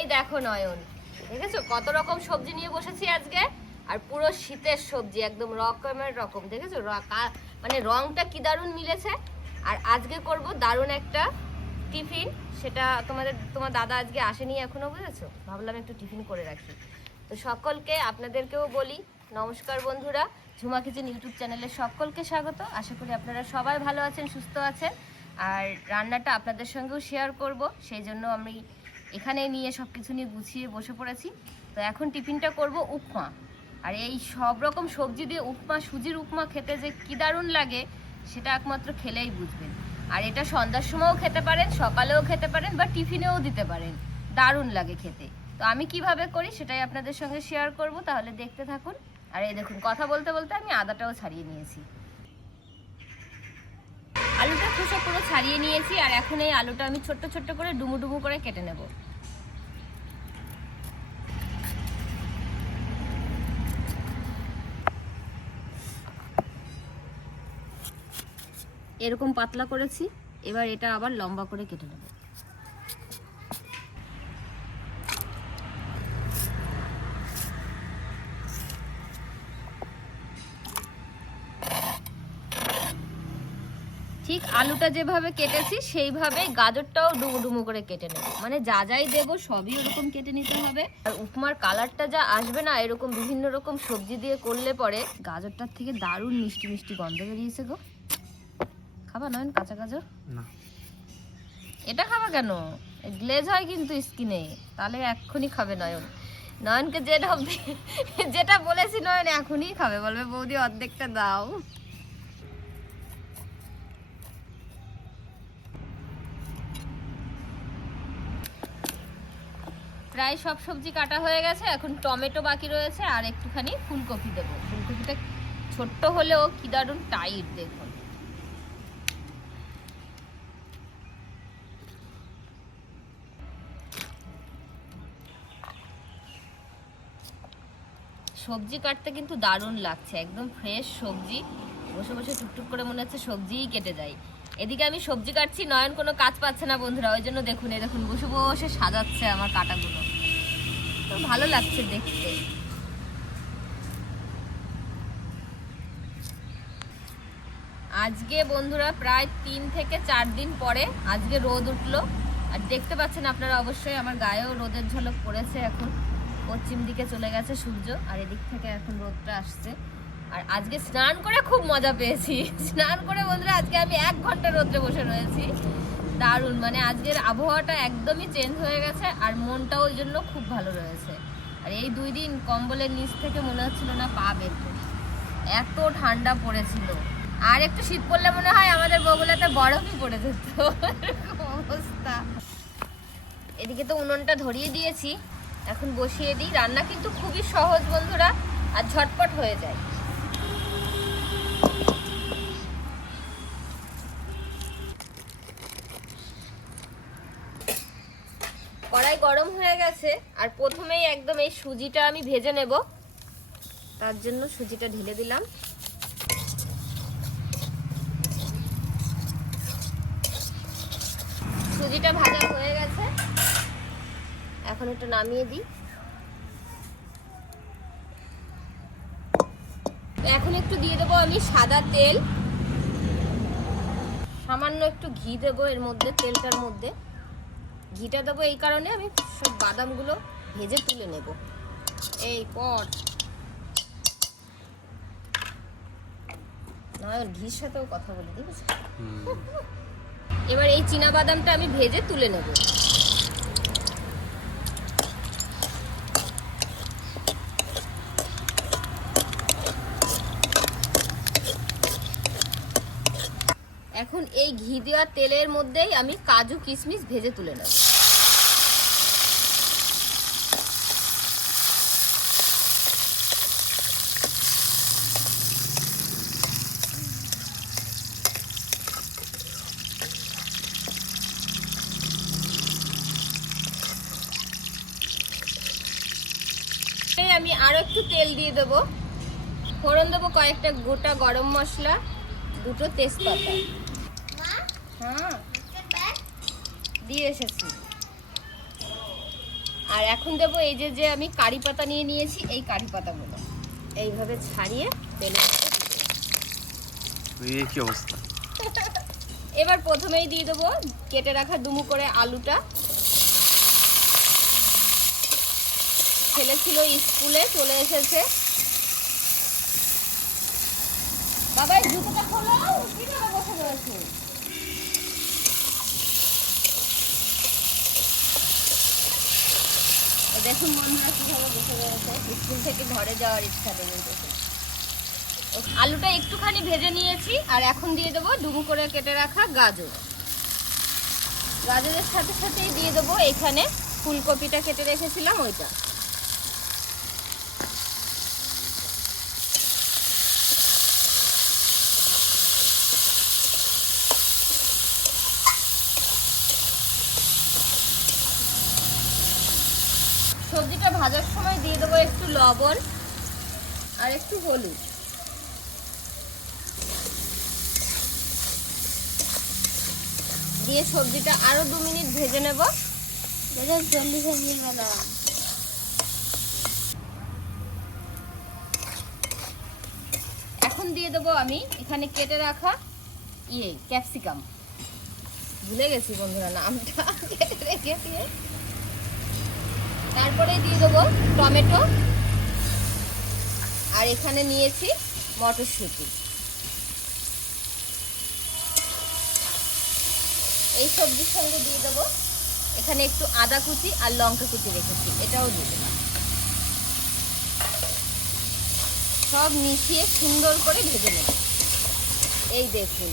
এই দেখো নয়ন, দেখেছ? কত রকম সবজি নিয়ে বসেছি আজকে? আর পুরো শীতের সবজি, একদম রকমের রকম, দেখেছ? মানে রংটা কি দারুণ মিলেছে? আর আজকে করব দারুণ একটা টিফিন, সেটা তোমাদের, তোমার দাদা আজকে আসেনি এখনও, বুঝেছ? ভাবলাম একটু টিফিন করে রাখি। তো সকলকে, আপনাদেরকেও বলি, নমস্কার বন্ধুরা, ঝুমা কিচেন ইউটিউব চ্যানেলে সকলকে স্বাগত। আশা করি আপনারা সবাই ভালো আছেন, সুস্থ আছেন। আর রান্নাটা আপনাদের সঙ্গেও শেয়ার করব, সেই জন্য আমি এখানে নিয়ে সব কিছু নিয়ে গুছিয়ে বসে পড়েছি। তো এখন টিফিনটা করব উপমা। আর এই সব রকম সবজি দিয়ে উপমা, সুজির উপমা খেতে যে কী দারুণ লাগে, সেটা একমাত্র খেলেই বুঝবেন। আর এটা সন্ধ্যার সময়ও খেতে পারেন, সকালেও খেতে পারেন বা টিফিনেও দিতে পারেন। দারুণ লাগে খেতে। তো আমি কীভাবে করি সেটাই আপনাদের সঙ্গে শেয়ার করব, তাহলে দেখতে থাকুন। আর এই দেখুন, কথা বলতে বলতে আমি আদাটাও ছাড়িয়ে নিয়েছি। খোসা পুরো ছাড়িয়ে নিয়েছি, আর এখন এই আলুটা আমি ছোট্ট ছোট্ট করে ডুমু ডুমু করে কেটে নেব। এরকম পাতলা করেছি, এবার এটা আবার লম্বা করে কেটে নেব। ঠিক আলুটা যেভাবে কেটেছি সেইভাবে গাজরটাও ডুমু ডুমু করে কেটে নেব। মানে যা যাই দেবো সবই ওরকম কেটে নিতে হবে। আর উপমার কালারটা যা আসবে না এরকম বিভিন্ন রকম সবজি দিয়ে করলে পরে গাজরটার থেকে দারুণ মিষ্টি মিষ্টি গন্ধ বেরিয়েছে গো। খাবা নয়ন কাঁচা গাজর? না। এটা খাবা কেন? গ্লেজ হয় কিন্তু স্কিনে। তাহলে এক্ষুনি খাবে নয়ন। নয়নকে যেটা যেটা বলেছি নয়ন এখনই খাবে। বলবে বৌদি অর্ধেকটা দাও। প্রায় সব সবজি কাটা হয়ে গেছে, এখন টমেটো বাকি রয়েছে, আর একটুখানি ফুলকপি দেবো। ফুলকপিটা ছোট্ট হলেও কি দারুণ টাইট দেখুন। সবজি কাটতে কিন্তু দারুণ লাগছে, একদম ফ্রেশ সবজি। বসে বসে টুকটুক করে মনে হচ্ছে সবজিই কেটে যায় এদিকে আমি সবজি কাটছি, নয়ন কোনো কাজ পাচ্ছে না বন্ধুরা, ওই জন্য দেখুন, এই দেখুন, বসে বসে সাজাচ্ছে আমার কাটাগুলো। তো ভালো লাগছে দেখতে। আজকে বন্ধুরা প্রায় তিন থেকে চার দিন পরে আজকে রোদ উঠল। আর দেখতে পাচ্ছেন আপনারা অবশ্যই, আমার গায়েও রোদের ঝলক পড়েছে এখন। পশ্চিম দিকে চলে গেছে সূর্য, আর এদিক থেকে এখন রোদটা আসছে। আর আজকে স্নান করে খুব মজা পেয়েছি। স্নান করে বন্ধুরা, আজকে আমি এক ঘণ্টা রোদ্রে বসে রয়েছি। দারুণ মানে আজকের আবহাওয়াটা একদমই চেঞ্জ হয়ে গেছে আর মনটাও ওই জন্য খুব ভালো রয়েছে। আর এই দুই দিন কম্বলের নিচ থেকে মনে হচ্ছিল না পা বের এত ঠান্ডা পড়েছিল। আর একটু শীত পড়লে মনে হয় আমাদের বগুলাতে বরফই পড়ে যেত অবস্থা। এদিকে তো উনুনটা ধরিয়ে দিয়েছি। এখন বসিয়ে দিই। রান্না কিন্তু খুবই সহজ বন্ধুরা, আর ঝটপট হয়ে যায়। কড়াই গরম হয়ে গেছে, আর প্রথমেই একদম এই সুজিটা আমি ভেজে নেব। তার জন্য সুজিটা ঢেলে দিলাম। সুজিটা ভাজা হয়ে গেছে। এখন একটু নামিয়ে দিই। এখন একটু দিয়ে দেবো আমি সাদা তেল। সামান্য একটু ঘি দেবো এর মধ্যে তেলটার মধ্যে। ঘিটা দেবো এই কারণে আমি সব বাদামগুলো ভেজে তুলে নেব। এই পর। নয় ঘির সাথেও কথা বলে আছে এবার এই চীনা বাদামটা আমি ভেজে তুলে নেব। এখন এই ঘি দেওয়া তেলের মধ্যেই আমি কাজু কিশমিশ ভেজে তুলে নেব। আমি আরও একটু তেল দিয়ে দেবো। ফোড়ন দেবো কয়েকটা গোটা গরম মশলা, দুটো তেজপাতা। হ্যাঁ দিয়ে এসেছি। আর এখন দেবো এই যে যে আমি কারি পাতা নিয়ে নিয়েছি এই কারি পাতাগুলো। এইভাবে ছাড়িয়ে তেলে কি অবস্থা? এবার প্রথমেই দিয়ে দেবো কেটে রাখা দুমু করে আলুটা। ছেলে ছিল স্কুলে চলে এসেছে। বাবা জুতোটা খোলো বসে রয়েছে? দেখুন বন্ধুরা কীভাবে বসে রয়েছে। স্কুল থেকে ঘরে যাওয়ার ইচ্ছা দেখুন। আলুটা একটুখানি ভেজে নিয়েছি, আর এখন দিয়ে দেবো ডুমু করে কেটে রাখা গাজর। গাজরের সাথে সাথেই দিয়ে দেবো এখানে ফুলকপিটা কেটে রেখেছিলাম ওইটা সবজিটা ভাজার সময় দিয়ে দেবো একটু লবণ আর একটু হলুদ। দিয়ে সবজিটা আরও দু মিনিট ভেজে নেব। জলদি ভেঙে গেলাম এখন দিয়ে দেবো আমি এখানে কেটে রাখা ইয়ে ক্যাপসিকাম। ভুলে গেছি বন্ধুরা নামটা। কেটে রেখে দিয়ে তারপরে দিয়ে দেবো টমেটো। আর এখানে নিয়েছি মটরশুঁটি। এই সবজির সঙ্গে দিয়ে দেবো এখানে একটু আদা কুচি আর লঙ্কা কুচি রেখেছি, এটাও দিয়ে দেবো। সব মিশিয়ে সুন্দর করে ভেজে নেব। এই দেখুন,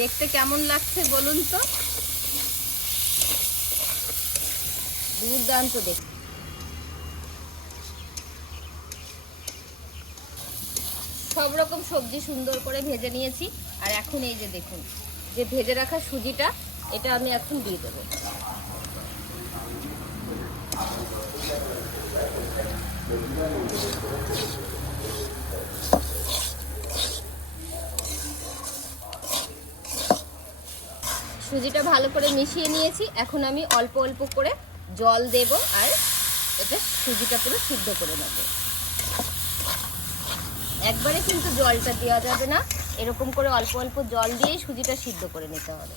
দেখতে কেমন লাগছে বলুন তো? দুর্দান্ত দেখতে। সব রকম সবজি সুন্দর করে ভেজে নিয়েছি। আর এখন এই যে দেখুন, যে ভেজে রাখা সুজিটা, এটা আমি এখন দিয়ে দেবো। সুজিটা ভালো করে মিশিয়ে নিয়েছি। এখন আমি অল্প অল্প করে জল দেব আর এটা সুজিটা পুরো সিদ্ধ করে নেব। একবারে কিন্তু জলটা দেওয়া যাবে না। এরকম করে অল্প অল্প জল দিয়েই সুজিটা সিদ্ধ করে নিতে হবে।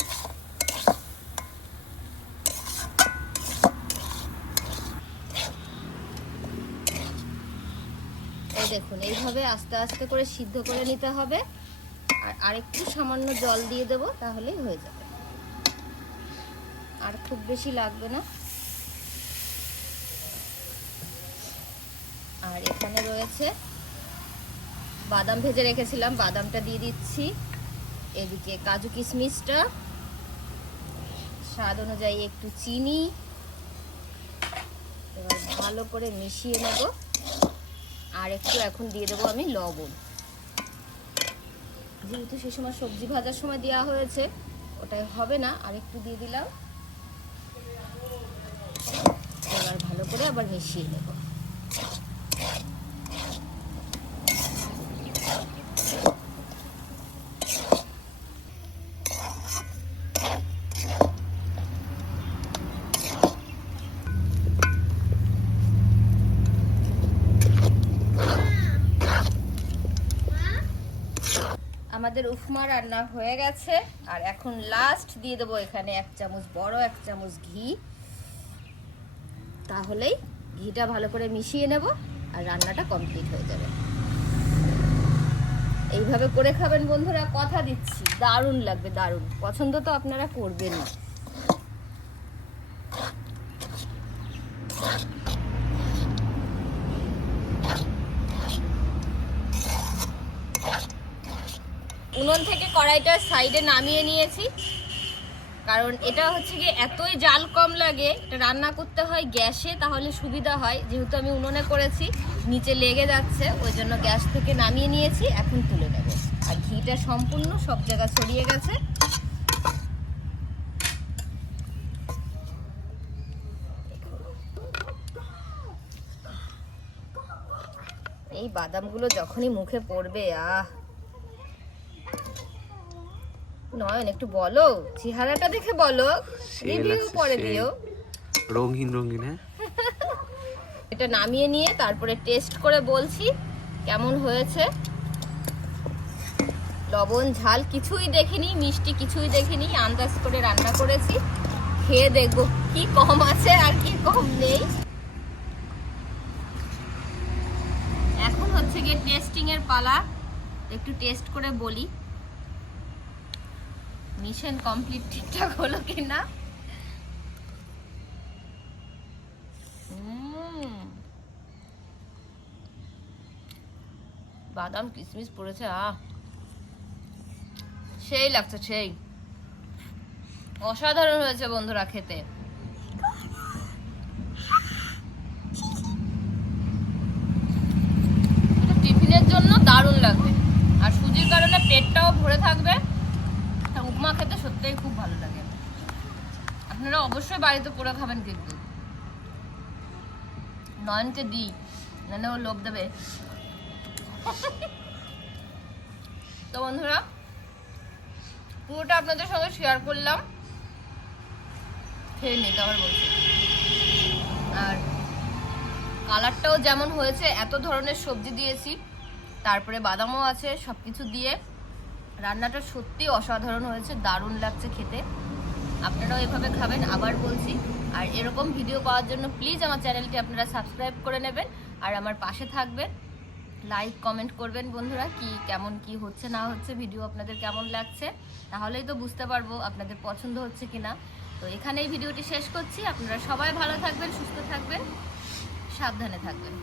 দেখুন, এইভাবে আস্তে আস্তে করে সিদ্ধ করে নিতে হবে। আর আরেকটু সামান্য জল দিয়ে দেবো, তাহলেই হয়ে যাবে। আর খুব বেশি লাগবে না। আর এখানে রয়েছে বাদাম ভেজে রেখেছিলাম, বাদামটা দিয়ে দিচ্ছি। এদিকে কাজু কিশমিশটা, স্বাদ অনুযায়ী একটু চিনি। এবার ভালো করে মিশিয়ে নেব। আর একটু এখন দিয়ে দেবো আমি লবণ। যেহেতু সে সময় সবজি ভাজার সময় দেওয়া হয়েছে, ওটাই হবে না, আর একটু দিয়ে দিলাম। এবার ভালো করে আবার মিশিয়ে নেব। আমাদের উফমা রান্না হয়ে গেছে। আর এখন লাস্ট দিয়ে দেবো এখানে এক চামচ বড়, এক চামচ ঘি। তাহলেই ঘিটা ভালো করে মিশিয়ে নেব আর রান্নাটা কমপ্লিট হয়ে যাবে। এইভাবে করে খাবেন বন্ধুরা, কথা দিচ্ছি। দারুণ লাগবে, দারুণ। পছন্দ তো আপনারা করবেন উনুন থেকে কড়াইটা সাইডে নামিয়ে নিয়েছি। কারণ এটা হচ্ছে কি এতই জাল কম লাগে, এটা রান্না করতে হয় গ্যাসে, তাহলে সুবিধা হয়। যেহেতু আমি উনুনে করেছি, নিচে লেগে যাচ্ছে, ওই জন্য গ্যাস থেকে নামিয়ে নিয়েছি, এখন তুলে নেব। আর ঘিটা সম্পূর্ণ সব জায়গা ছড়িয়ে গেছে। এই বাদামগুলো যখনই মুখে পড়বে, আহ! নয়ন একটু বলো চেহারাটা দেখে বলো রিভিউ পরে দিও। রঙিন রঙিন হ্যাঁ? এটা নামিয়ে নিয়ে তারপরে টেস্ট করে বলছি কেমন হয়েছে। লবণ ঝাল কিছুই দেখিনি মিষ্টি কিছুই দেখিনি আন্দাজ করে রান্না করেছি। খেয়ে দেখব কি কম আছে আর কি কম নেই। এখন হচ্ছে গিয়ে টেস্টিং এর পালা। একটু টেস্ট করে বলি। মিশন কমপ্লিট ঠিকঠাক হলো কিনা? উম। বাদাম কিশমিশ পড়েছে, আহ। সেই লাগছে, সেই। অসাধারণ হয়েছে বন্ধুরা খেতে। টিফিনের জন্য দারুণ লাগবে। আর সুজির কারণে পেটটাও ভরে থাকবে। উপমা খেতে সত্যিই খুব ভালো লাগে। আপনারা অবশ্যই বাড়িতে করে খাবেন কিন্তু। নয়নকে দিই নাহলে ও লোভ দেবে। তো বন্ধুরা, পুরোটা আপনাদের সঙ্গে শেয়ার করলাম। খেয়ে নিতে আবার বলছি। আর কালারটাও যেমন হয়েছে, এত ধরনের সবজি দিয়েছি। তারপরে বাদামও আছে সব কিছু দিয়ে। রান্নাটা সত্যি অসাধারণ হয়েছে, দারুণ লাগছে খেতে। আপনারাও এভাবে খাবেন, আবার বলছি। আর এরকম ভিডিও পাওয়ার জন্য প্লিজ আমার চ্যানেলটি আপনারা সাবস্ক্রাইব করে নেবেন। আর আমার পাশে থাকবেন। লাইক কমেন্ট করবেন বন্ধুরা, কি, কেমন, কি হচ্ছে, না হচ্ছে ভিডিও আপনাদের কেমন লাগছে? তাহলেই তো বুঝতে পারব আপনাদের পছন্দ হচ্ছে কি না তো এখানেই ভিডিওটি শেষ করছি। আপনারা সবাই ভালো থাকবেন, সুস্থ থাকবেন, সাবধানে থাকবেন।